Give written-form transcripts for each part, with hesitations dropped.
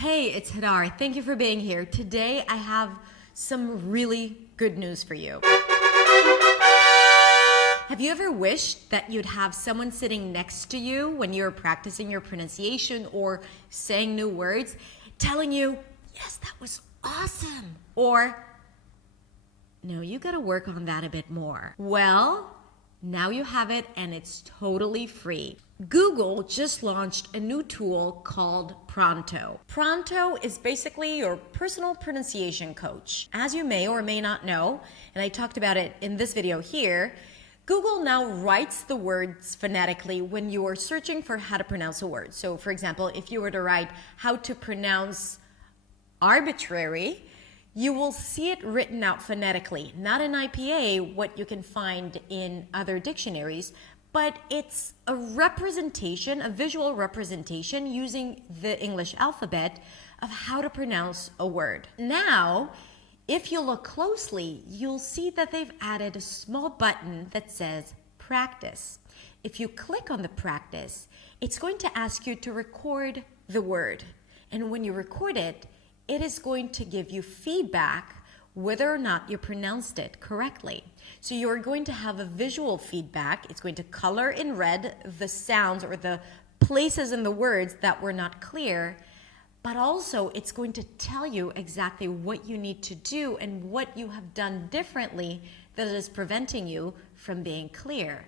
Hey, it's Hadar. Thank you for being here. Today I have some really good news for you. Have you ever wished that you'd have someone sitting next to you when you're practicing your pronunciation or saying new words, telling you, yes, that was awesome, or no, you gotta work on that a bit more? Well, now you have it and it's totally free. Google just launched a new tool called Pronto. Pronto is basically your personal pronunciation coach. As you may or may not know, and I talked about it in this video here, Google now writes the words phonetically when you are searching for how to pronounce a word. So for example, if you were to write how to pronounce arbitrary, you will see it written out phonetically, not an IPA, what you can find in other dictionaries, but it's a representation, a visual representation using the English alphabet of how to pronounce a word. Now, if you look closely, you'll see that they've added a small button that says practice. If you click on the practice, it's going to ask you to record the word. And when you record it, it is going to give you feedback whether or not you pronounced it correctly. So you're going to have a visual feedback. It's going to color in red the sounds or the places in the words that were not clear, but also it's going to tell you exactly what you need to do and what you have done differently that is preventing you from being clear.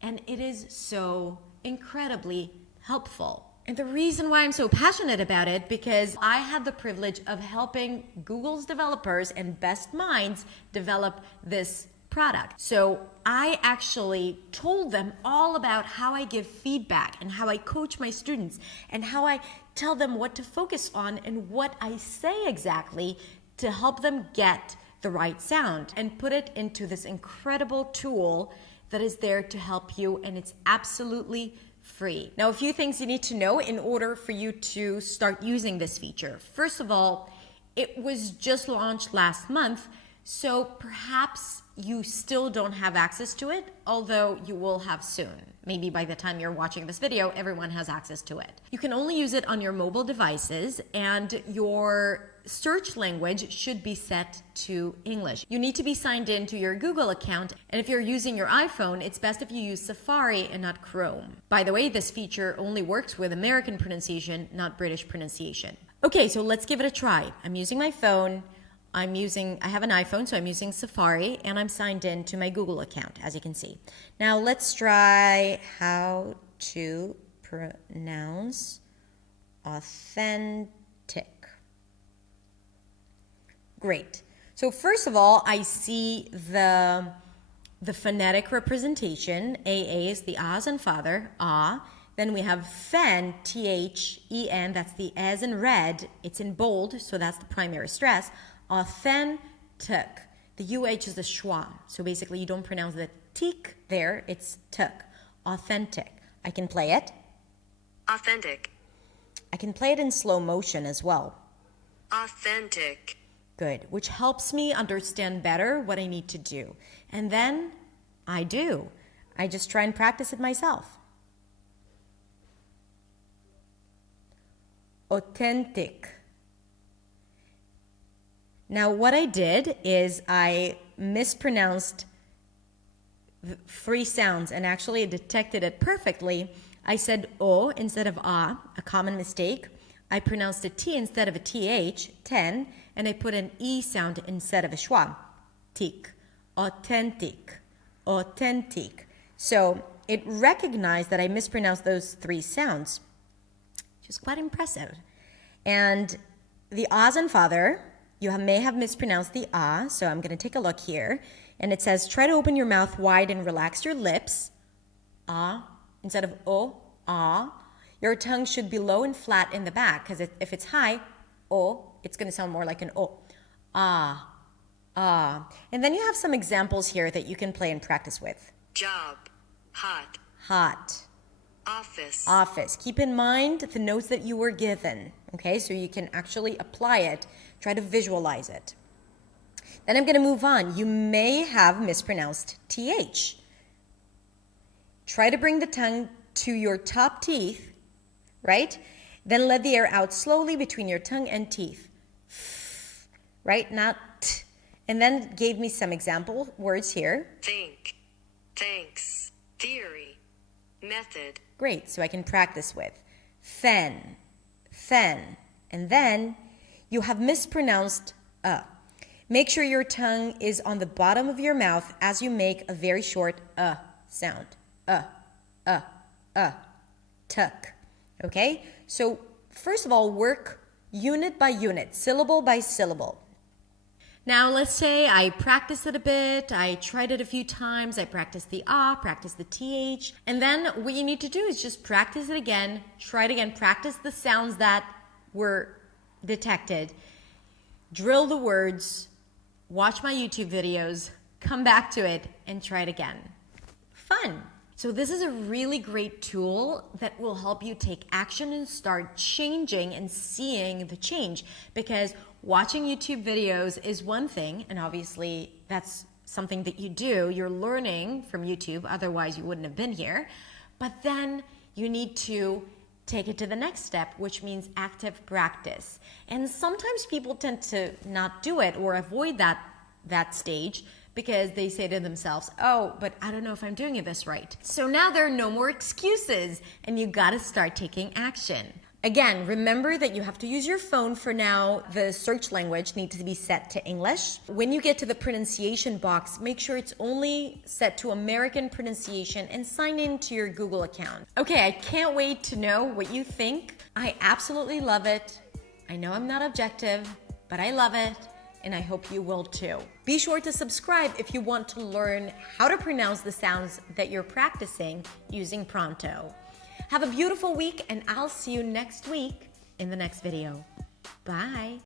And it is so incredibly helpful. And the reason why I'm so passionate about it, because I had the privilege of helping Google's developers and best minds develop this product. So I actually told them all about how I give feedback and how I coach my students and how I tell them what to focus on and what I say exactly to help them get the right sound and put it into this incredible tool that is there to help you, and it's absolutely free. Now, a few things you need to know in order for you to start using this feature. First of all, it was just launched last month, so perhaps you still don't have access to it, although you will have soon. Maybe by the time you're watching this video, everyone has access to it. You can only use it on your mobile devices, and your search language should be set to English. You need to be signed in to your Google account, and if you're using your iPhone, it's best if you use Safari and not Chrome. By the way, this feature only works with American pronunciation, not British pronunciation. Okay, so let's give it a try. I'm using my phone. I have an iPhone, so I'm using Safari, and I'm signed in to my Google account, as you can see. Now let's try how to pronounce authentic. Great. So first of all, I see the phonetic representation. AA is the as in father, ah. Then we have fen, T-H-E-N, that's the as in red. It's in bold, so that's the primary stress. Authentic. The UH is the schwa. So basically you don't pronounce the tik there, it's tuk. Authentic. I can play it. Authentic. I can play it in slow motion as well. Authentic. Good, which helps me understand better what I need to do. And then I do. I just try and practice it myself. Authentic. Now what I did is I mispronounced 3 sounds, and actually I detected it perfectly. I said O instead of A common mistake. I pronounced a T instead of a TH, 10, and I put an E sound instead of a schwa, tik. Authentic, authentic. So it recognized that I mispronounced those 3 sounds, which is quite impressive. And the as in father, you may have mispronounced the ah, so I'm going to take a look here. And it says, try to open your mouth wide and relax your lips. Ah, instead of o, ah. Your tongue should be low and flat in the back, because if it's high, o, it's going to sound more like an o. Ah, ah. And then you have some examples here that you can play and practice with. Job. Hot. Hot. Office. Office. Keep in mind the notes that you were given, okay? So you can actually apply it, try to visualize it. Then I'm going to move on. You may have mispronounced TH. Try to bring the tongue to your top teeth, right? Then let the air out slowly between your tongue and teeth. Right? Not t. And then gave me some example words here. Think, thanks, theory, method. Great, so I can practice with. Then. And then you have mispronounced Make sure your tongue is on the bottom of your mouth as you make a very short sound. Tuck. Okay? So first of all, work unit by unit, syllable by syllable. Now let's say I practiced it a bit, I tried it a few times, I practiced the practiced the th, and then what you need to do is just practice it again, try it again, practice the sounds that were detected, drill the words, watch my YouTube videos, come back to it, and try it again. Fun! So this is a really great tool that will help you take action and start changing and seeing the change, because watching YouTube videos is one thing, and obviously that's something that you do. You're learning from YouTube, otherwise you wouldn't have been here. But then you need to take it to the next step, which means active practice. And sometimes people tend to not do it or avoid that stage because they say to themselves, oh, but I don't know if I'm doing this right. So now there are no more excuses, and you gotta start taking action. Again, remember that you have to use your phone for now. The search language needs to be set to English. When you get to the pronunciation box, make sure it's only set to American pronunciation and sign in to your Google account. Okay, I can't wait to know what you think. I absolutely love it. I know I'm not objective, but I love it, and I hope you will too. Be sure to subscribe if you want to learn how to pronounce the sounds that you're practicing using Pronto. Have a beautiful week, and I'll see you next week in the next video. Bye.